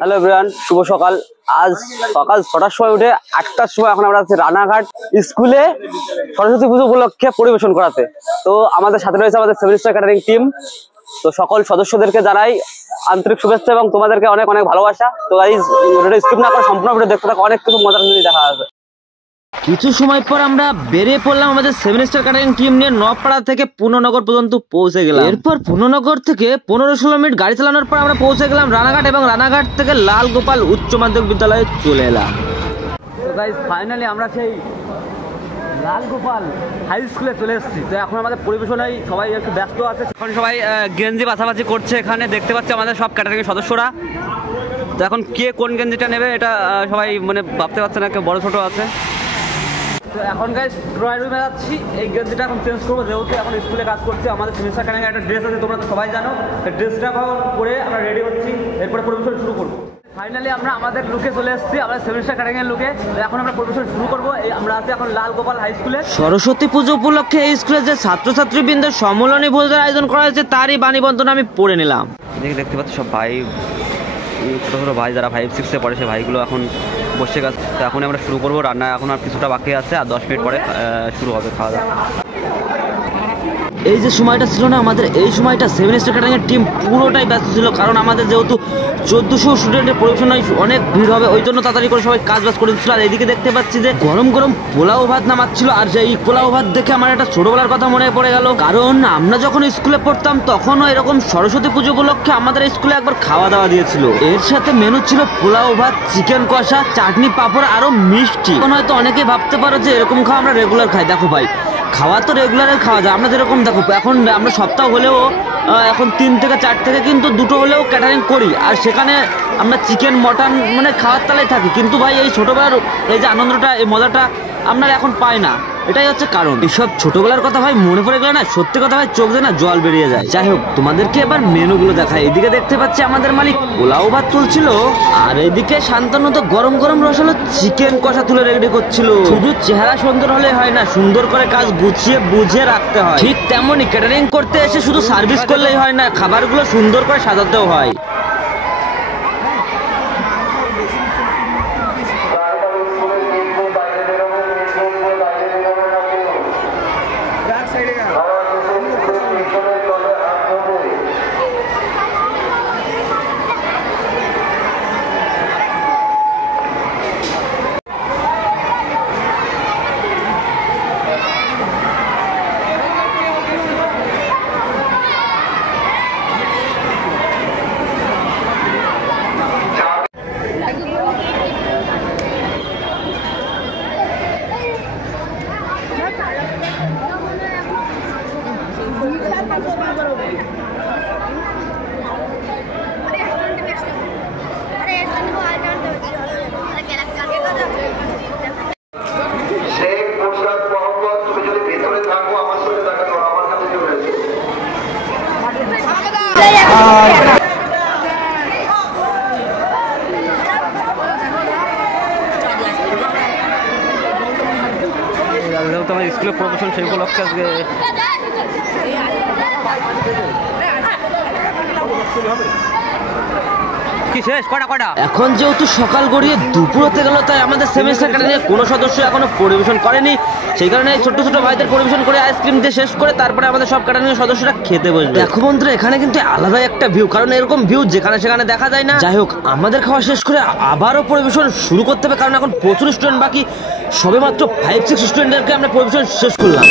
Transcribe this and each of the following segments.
Hello everyone, শুভ সকাল। আজ সকাল 6টার সময় উঠে 8টার সময় এখন আমরা আছি রানাঘাট স্কুলে সরস্বতী পুজো উপলক্ষে পরিবেশন করাতে। তো আমাদের সাথে রয়েছে আমাদের 7 স্টার ক্যাটারিং টিম। তো সকল সদস্যদেরকে জানাই আন্তরিক শুভেচ্ছা এবং তোমাদেরকে অনেক অনেক ভালোবাসা। তো গাইস, ভিডিওটা স্কিপ না করে সম্পূর্ণ ভিডিও দেখতে থাকো, অনেক কিছু মজার জিনিস দেখা যাবে। কিছু সময় পর আমরা বেরিয়ে পড়লাম আমাদের 7 স্টার ক্যাটারিং টিম নিয়ে। নপাড়া থেকে পূর্ণনগর পর্যন্ত পৌঁছে গেলাম। এরপর পূর্ণনগর থেকে 15-16 মিনিট গাড়ি চালানোর পর আমরা পৌঁছে গেলাম রানাঘাট এবং রানাঘাট থেকে লাল গোপাল উচ্চ মাধ্যমিক বিদ্যালয়ে চলে এলাম। তো গাইস, ফাইনালি আমরা সেই লাল গোপাল হাই স্কুলে চলে এসেছি। তো এখন আমাদের পরিবেশনে সবাই একটু ব্যস্ত আছে। এখন সবাই গেঞ্জি বাছাবাছি করছে। এখানে দেখতে পাচ্ছি আমাদের সব ক্যাটারিং সদস্যরা। তো এখন কে কোন গেঞ্জিটা নেবে এটা সবাই মানে ভাবতে পারছে না, কেউ বড় ছোট আছে। তো এখন গাইস ড্রয়িং রুমে যাচ্ছি। এই গেঞ্জিটা এখন চেঞ্জ করবো, যেহেতু এখন স্কুলে কাজ করছি। আমাদের সেমিস্টার ক্যাটারিং একটা ড্রেস আছে, তোমরা তো সবাই জানো। সেই ড্রেসটা এখন পরে আমরা রেডি হচ্ছি, এরপরে পরিবেশন শুরু করবো। ফাইনালি আমরা আমাদের লুকে চলে এসেছি, আমাদের সেমিস্টার ক্যাটারিং এর লুকে। এখন আমরা পরিবেশন শুরু করবো। আমরা আছি এখন লাল গোপাল হাই স্কুলে। সরস্বতী পুজো উপলক্ষে এই স্কুলে যে ছাত্রছাত্রীবৃন্দের সম্মেলনী ভোজের আয়োজন করা হয়েছে তারই বাণীবন্ধন আমি পড়ে নিলাম। দেখতে পাচ্ছি সব ভাই, ছোটো ছোটো ভাই যারা 5-6-এ পড়ে, সেই ভাইগুলো এখন বসে গেছে। তো এখন আমরা শুরু করবো রান্না। এখন আর কিছুটা বাকি আছে, আর 10 মিনিট পরে শুরু হবে খাওয়া দাওয়া। এই যে সময়টা ছিল না আমাদের, এই সময়টা 7 স্টার ক্যাটারিং এর টিম পুরোটাই ব্যস্ত ছিল। কারণ আমাদের যেহেতু 1400 স্টুডেন্টের পরিবেশন হয়, অনেক ভিড় হবে, ওই জন্য তাড়াতাড়ি করে সবাই কাজ বাজ করে দিচ্ছিল। আর এইদিকে দেখতে পাচ্ছি যে গরম গরম পোলাও ভাত নামাচ্ছিল। আর সেই পোলাও ভাত দেখে আমার একটা ছোটবেলার কথা মনে পড়ে গেল। কারণ আমরা যখন স্কুলে পড়তাম তখনও এরকম সরস্বতী পুজো উপলক্ষে আমাদের স্কুলে একবার খাওয়া দাওয়া দিয়েছিল। এর সাথে মেনু ছিল পোলাও ভাত, চিকেন কষা, চাটনি, পাঁপড়, আরো মিষ্টি। এখন হয়তো অনেকে ভাবতে পারো যে এরকম খাওয়া আমরা রেগুলার খাই। দেখো ভাই, খাওয়া তো রেগুলারে খাওয়া যায়। আমরা যেরকম দেখো এখন আমরা সপ্তাহ হলেও এখন 3 থেকে 4 থেকে কিন্তু 2টো হলেও ক্যাটারিং করি। আর সেখানে আমরা চিকেন মটন মানে খাওয়ার তালাই থাকি। কিন্তু ভাই এই ছোটোবেলার এই যে আনন্দটা, এই মজাটা আমরা এখন পাই না। এটাই হচ্ছে কারণ। এইসব ছোটবেলার কথা ভাই মনে পড়ে গেলে না, সত্যি কথা ভাই চোখ দিয়ে না জল বেরিয়ে যায়। যাই হোক, তোমাদেরকে এবার মেনুগুলো দেখায়। এদিকে দেখতে পাচ্ছি আমাদের মালিক পোলাও ভাত তুলছিল, আর এদিকে শান্তনু তো গরম গরম রসালো চিকেন কষা তুলে রেডি করছিল। শুধু চেহারা সুন্দর হলে হয় না, সুন্দর করে কাজ গুছিয়ে বুঝে রাখতে হয়। ঠিক তেমনই ক্যাটারিং করতে এসে শুধু সার্ভিস করলেই হয় না, খাবারগুলো সুন্দর করে সাজাতেও হয়। তোমার স্কুলের প্রফেশন সেই উপলক্ষে আজকে কি শেষ কটা। এখন যেহেতু সকাল গড়িয়ে দুপুর হতে গেল, তাই আমাদের সেমিস্টার ক্যাটারিং এর কোনো সদস্য এখনো পরিবেশন করেনি। সেই কারণে ছোট ছোট ভাইদের পরিবেশন করে আইসক্রিম দিয়ে শেষ করে তারপরে আমাদের সব ক্যাটারিং এর সদস্যরা খেতে বসবে। দেখো বন্ধুরা, এখানে কিন্তু আলাদাই একটা ভিউ, কারণ এরকম ভিউ যেখানে সেখানে দেখা যায় না। যাই হোক, আমাদের খাওয়া শেষ করে আবারও পরিবেশন শুরু করতে হবে, কারণ এখন প্রচুর স্টুডেন্ট বাকি। সবে মাত্র 5-6 স্টুডেন্টদেরকে আমরা পরিবেশন শেষ করলাম।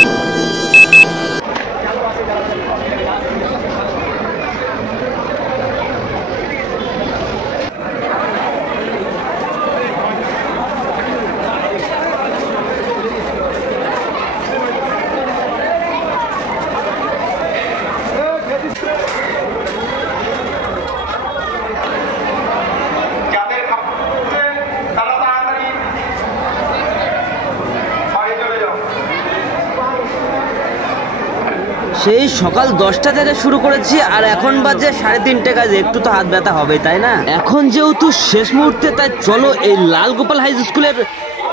সেই সকাল 10টা থেকে শুরু করেছি, আর এখন বাজে 3:30 কাজে। একটু তো হাত ব্যথা হবে, তাই না? এখন যেহেতু শেষ মুহূর্তে, তাই চলো এই লাল গোপাল হাই স্কুলের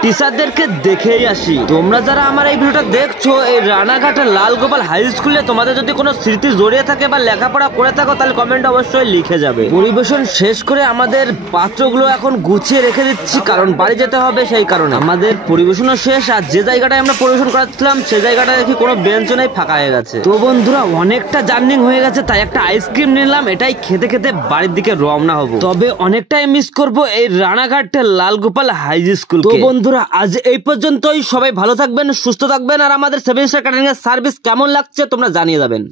টিচারদেরকে দেখেই আসি। তোমরা যারা আমার এই ভিডিওটা দেখছো, এই রানাঘাটের লালগোপাল হাই স্কুলে তোমাদের যদি কোনো স্মৃতি জড়িয়ে থাকে বা লেখাপড়া করে থাকো তাহলে কমেন্ট অবশ্যই লিখে যাবে। পরিবেশন শেষ করে আমাদের পাত্রগুলো এখন গুছিয়ে রেখে দিচ্ছি, কারণ বাড়ি যেতে হবে। সেই কারণে আমাদের পরিবেশনও শেষ, আর যে জায়গাটায় আমরা পরিবেশন করাচ্ছিলাম সেই জায়গাটা দেখি কোনো বেঞ্চও নেই, ফাঁকা হয়ে গেছে। তো বন্ধুরা অনেকটা জার্নিং হয়ে গেছে, তাই একটা আইসক্রিম নিলাম, এটাই খেতে খেতে বাড়ির দিকে রওনা হব। তবে অনেকটাই মিস করব এই রানাঘাটের লালগোপাল হাই স্কুল। তো বন্ধুরা আজ এই পর্যন্তই। সবাই ভালো থাকবেন, সুস্থ থাকবেন, আর আমাদের 7 স্টার ক্যাটারিং এর সার্ভিস কেমন লাগছে তোমরা জানিয়ে যাবেন।